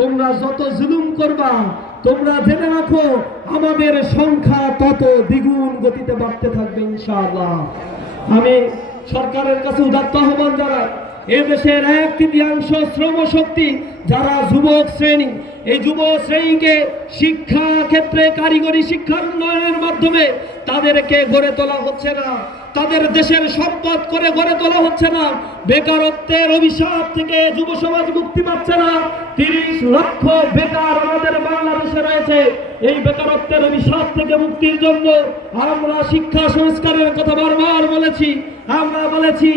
তোমরা যত জুলুম করবা তোমরা জেনে রাখো আমাদের সংখ্যা তত দ্বিগুণ গতিতে বাড়তে থাকবে ইনশাআল্লাহ। আমি সরকারের কাছে উদাত্ত আহ্বান জানাই, এদেশের 1/3 শ্রম শক্তি যারা যুবক শ্রেণী, এই যুব শ্রেণীকে শিক্ষা ক্ষেত্রে কারিগরি শিক্ষা উন্নয়নের মাধ্যমে তাদেরকে গড়ে তোলা হচ্ছে না, তাদের দেশের সম্পদ করে গড়ে তোলা হচ্ছে না। বেকারত্বের অভিশাপ থেকে যুব সমাজ মুক্তি পাচ্ছে না। 30 লক্ষ বেকার আমাদের বাংলাদেশে রয়েছে। এই বেকারত্বের অভিশাপ থেকে মুক্তির জন্য আমরা শিক্ষা সংস্কারের কথা বারবার বলেছি। আমরা বলেছি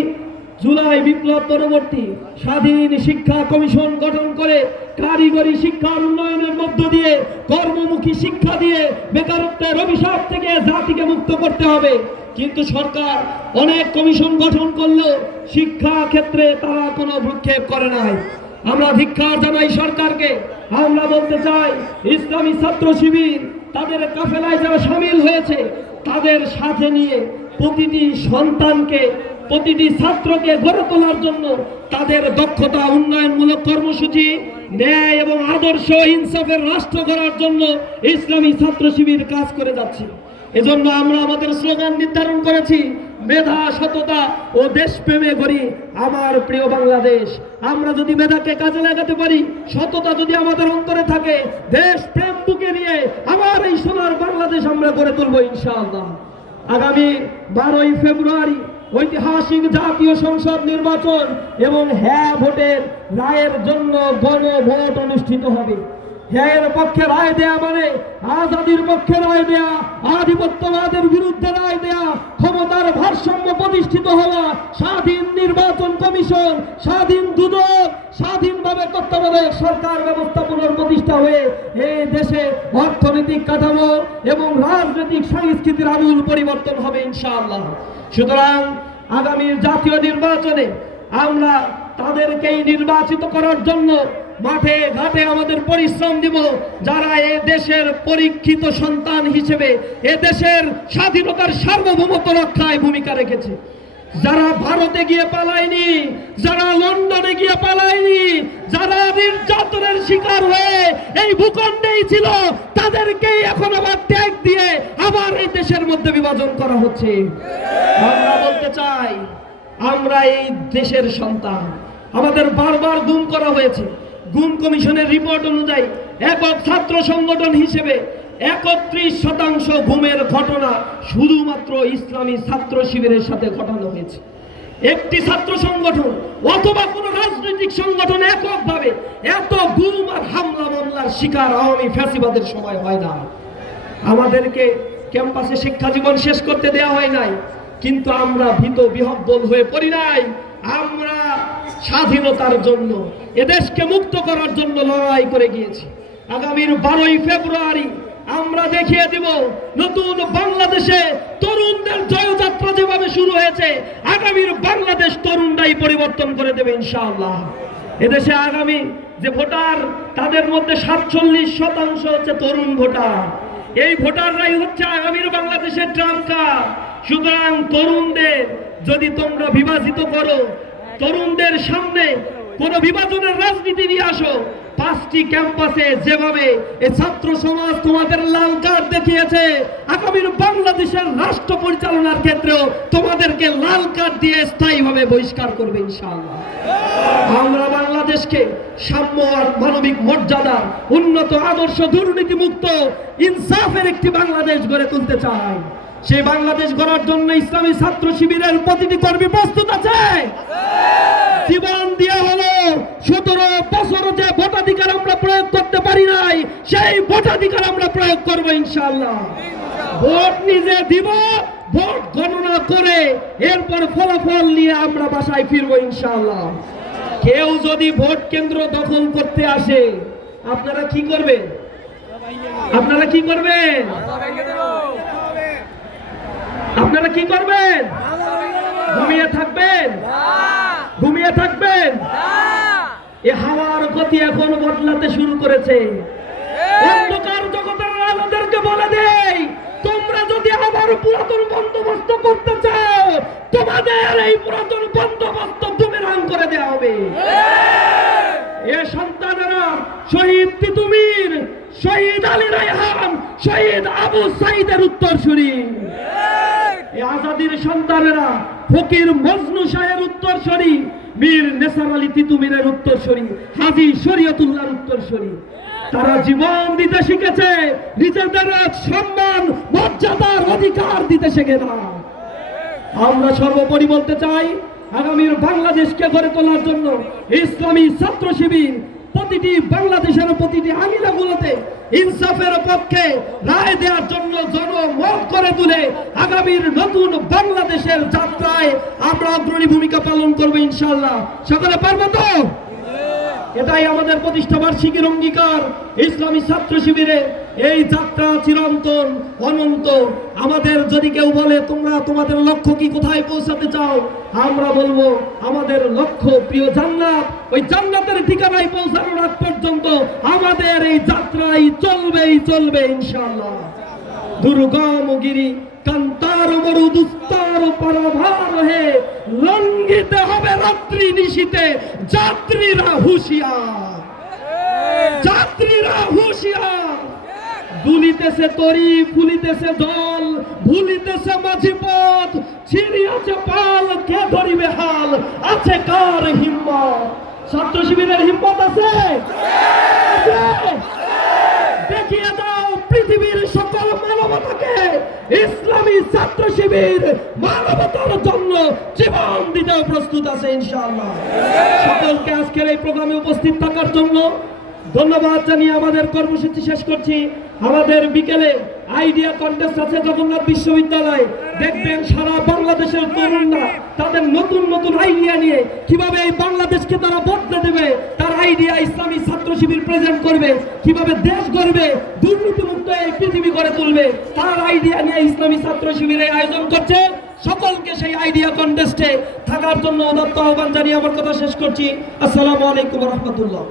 জুলাই বিপ্লব পরবর্তী স্বাধীন শিক্ষা কমিশন গঠন করে কারিগরি শিক্ষা উন্নয়নের মধ্য দিয়ে কর্মমুখী শিক্ষা দিয়ে বেকারত্বের অভিশাপ থেকে জাতিকে মুক্ত করতে হবে। কিন্তু সরকার অনেক কমিশন গঠন করলেও শিক্ষা ক্ষেত্রে তারা কোনো ভ্রুক্ষেপ করে নাই। আমরা ধিক্কার জানাই সরকারকে। আমরা বলতে চাই ইসলামী ছাত্র শিবির তাদের কাফেলায় যারা শামিল হয়েছে তাদের সাথে নিয়ে প্রতিটি সন্তানকে, প্রতিটি ছাত্রকে গড়ে তোলার জন্য তাদের দক্ষতা উন্নয়নমূলক কর্মসূচি, ন্যায় এবং আদর্শ ইনসাফের রাষ্ট্র গড়ার জন্য ইসলামী ছাত্র শিবির কাজ করে যাচ্ছে। এজন্য আমরা আমাদের স্লোগান নির্ধারণ করেছি, মেধা, সততা ও দেশপ্রেমে গড়ি আমার প্রিয় বাংলাদেশ। আমরা যদি মেধাকে কাজে লাগাতে পারি, সততা যদি আমাদের অন্তরে থাকে, দেশপ্রেম বুকে নিয়ে আমার এই সোনার বাংলাদেশ আমরা গড়ে তুলবো ইনশাআল্লাহ। আগামী 12ই ফেব্রুয়ারি ঐতিহাসিক জাতীয় সংসদ নির্বাচন এবং হ্যাঁ ভোটের রায়ের জন্য গণভোট অনুষ্ঠিত হবে। হ্যাঁ এর পক্ষে রায় দেয়া মানে আজাদির পক্ষে রায় দেয়া, আধিপত্যবাদের বিরুদ্ধে রায় দেয়া, ক্ষমতার ভারসাম্য প্রতিষ্ঠিত হওয়া, স্বাধীন নির্বাচন কমিশন, স্বাধীন দুদক, স্বাধীনভাবে তত্ত্বাবধায়ক সরকার ব্যবস্থা পুনঃপ্রতিষ্ঠা হয়ে এই দেশে অর্থনৈতিক কাঠামো এবং রাজনৈতিক সংস্কৃতির আমূল পরিবর্তন হবে ইনশাআল্লাহ। সুতরাং আগামী জাতীয় নির্বাচনে আমরা তাদেরকেই নির্বাচিত করার জন্য মাঠে ঘাটে আমাদের পরিশ্রম দিব, যারা এ দেশের পরীক্ষিত সন্তান হিসেবে এ দেশের স্বাধীনতার সার্বভৌমত্ব রক্ষায় ভূমিকা রেখেছে, যারা ভারতে গিয়ে পালায়নি, যারা লন্ডনে গিয়ে পালায়নি, যারা নির্যাতনের শিকার হয়ে এই ভূখণ্ডেই ছিল, তাদেরকেই এখন আবার ট্যাগ দিয়ে আবার এই দেশের মধ্যে বিভাজন করা হচ্ছে। আমরা বলতে চাই আমরা এই দেশের সন্তান। আমাদের বারবার গুম করা হয়েছে। গুম কমিশনের রিপোর্ট অনুযায়ী একক ছাত্র সংগঠন হিসেবে 31% গুমের ঘটনা শুধুমাত্র ইসলামী ছাত্র শিবিরের সাথে ঘটানো হয়েছে। একটি ছাত্র সংগঠন অথবা কোনো রাজনৈতিক সংগঠন এককভাবে এত গুম আর হামলা মামলার শিকার আওয়ামী ফ্যাসিবাদের সময় হয় না। আমাদেরকে ক্যাম্পাসে শিক্ষা জীবন শেষ করতে দেয়া হয় নাই, কিন্তু আমরা ভীত বিহ্বল হয়ে পড়ি নাই। আমরা স্বাধীনতার জন্য, এদেশকে মুক্ত করার জন্য লড়াই করে গিয়েছি। আগামীর 12ই ফেব্রুয়ারি আমরা দেখিয়ে দিব নতুন বাংলাদেশে তরুণদের জয়যাত্রা যেভাবে শুরু হয়েছে, আগামীর বাংলাদেশ তরুণরাই পরিবর্তন করে দেবে ইনশাআল্লাহ। এদেশে আগামী যে ভোটার, তাদের মধ্যে 47% হচ্ছে তরুণ ভোটার। এই ভোটাররাই হচ্ছে আগামীর বাংলাদেশের ট্রাম্প কার্ড। সুতরাং তরুণদের যদি তোমরা বিভাজিত করো, তরুণদের সামনে কোন বিভাজনের রাজনীতি নিয়ে আসো, 5টি ক্যাম্পাসে যেভাবে এই ছাত্র সমাজ তোমাদের লাল কার্ড দেখিয়েছে, আগামীর বাংলাদেশের রাষ্ট্র পরিচালনার ক্ষেত্রেও তোমাদেরকে লাল কার্ড দিয়ে স্থায়ীভাবে বহিষ্কার করবে ইনশাআল্লাহ। আমরা বাংলাদেশকে সাম্য আর মানবিক মর্যাদা, উন্নত আদর্শ, দুর্নীতি মুক্ত, ইনসাফের একটি বাংলাদেশ গড়ে তুলতে চাই। সেই বাংলাদেশ গড়ার জন্য ইসলামী ছাত্র শিবিরের প্রতিটি কর্মী প্রস্তুত আছে। জীবন দেওয়া হলো 17 বছর যে ভোটাধিকার আমরা প্রয়োগ করতে পারি নাই, সেই ভোটাধিকার আমরা প্রয়োগ করবো ইনশাআল্লাহ। ভোট নিজে দিব, ভোট গণনা করে এরপর ফলাফল নিয়ে আমরা বাসায় ফিরবো ইনশাআল্লাহ। কেউ যদি ভোট কেন্দ্র দখল করতে আসে, আপনারা কি করবেন? আপনারা কি করবেন? আপনারা কি করবেন? ঘুমিয়ে থাকবেন? ঘুমিয়ে থাকবেন? এ হাওয়ার গতি এখন বদলাতে শুরু করেছে। অন্ধকার জগতের রাজাদেরকে বলে দেই, তোমরা যদি আবার পুরাতন বন্দোবস্ত করতে চাও, তোমাদের এই পুরাতন বন্দোবস্ত বুমেরাং করে দেওয়া হবে। এ সন্তানেরা শহীদ তিতুমীর, শহীদ আলী রায়হান, শহীদ আবু সাইদের উত্তরসূরি। এই আজাদির সন্তানেরা ফকির মজনু শাহের উত্তরসূরি, মীর নেসার আলী তিতুমীরের উত্তরসূরি, হাজী শরীয়তুল্লাহর উত্তরসূরি। তারা জীবন দিতে শিখেছে, নিজেদের সম্মান মর্যাদার অধিকার দিতে শেখে না। আমরা সর্বোপরি বলতে চাই, আগামীর বাংলাদেশকে গড়ে তোলার জন্য ইসলামী ছাত্র শিবির প্রতিটি বাংলাদেশের প্রতিটি আঙিনাগুলোতে ইনসাফের পক্ষে রায় দেওয়ার জন্য জনমত করে তুলে আগামীর নতুন বাংলাদেশের যাত্রায় আমরা অগ্রণী ভূমিকা পালন করবো ইনশাআল্লাহ। সকলে পারবো তো? এটাই আমাদের প্রতিষ্ঠা বার্ষিকীর অঙ্গীকার। ইসলামী ছাত্র শিবিরে এই যাত্রা চিরন্তন অনন্ত। আমাদের যদি কেউ বলে তোমরা তোমাদের লক্ষ্য কি, কোথায় পৌঁছাতে চাও, আমরা বলবো আমাদের লক্ষ্য প্রিয় জান্নাত। ওই জান্নাতের ঠিকানায় পৌঁছানোর আগ পর্যন্ত আমাদের এই যাত্রাই চলবেই চলবে ইনশাআল্লাহ। দুর্গম গিরি কান্তার মরু দুস্তার পরভার হে, লঙ্ঘিতে হবে রাত্রি নিশীতে যাত্রীরা হুঁশিয়ার, যাত্রীরা হুঁশিয়ার। দুলিতেছে তরি, ফুলিতেছে জল, ভুলিতেছে মাঝি পথ, ছিড়িয়াছে পাল, কে ধরিবে হাল, আছে কার হিম্মত? ছাত্র শিবিরের হিম্মত আছে? দেখিয়ে দাও পৃথিবীর সকল মানবতাকে, ইসলামী ছাত্র শিবির মানবতার জন্য জীবন দিতেও প্রস্তুত আছে ইনশাআল্লাহ। সকলকে আজকের এই প্রোগ্রামে উপস্থিত থাকার জন্য ধন্যবাদ জানিয়ে আমাদের কর্মসূচি শেষ করছি। আমাদের বিকেলে আইডিয়া কন্টেস্ট আছে জগন্নাথ বিশ্ববিদ্যালয়ে। দেখবেন সারা বাংলাদেশের তরুণরা তাদের নতুন নতুন আইডিয়া নিয়ে কিভাবে এই বাংলাদেশকে তারা বদলে দেবে, তার আইডিয়া ইসলামী ছাত্র শিবির প্রেজেন্ট করবে। কিভাবে দেশ গড়বে, দুর্নীতিমুক্ত এই পৃথিবী গড়ে তুলবে, তার আইডিয়া নিয়ে ইসলামী ছাত্র শিবিরের আয়োজন করছে। সকলকে সেই আইডিয়া কন্টেস্টে থাকার জন্য উদাত্ত আহ্বান জানিয়ে আমার কথা শেষ করছি। আসসালামু আলাইকুম ওয়া রাহমাতুল্লাহ।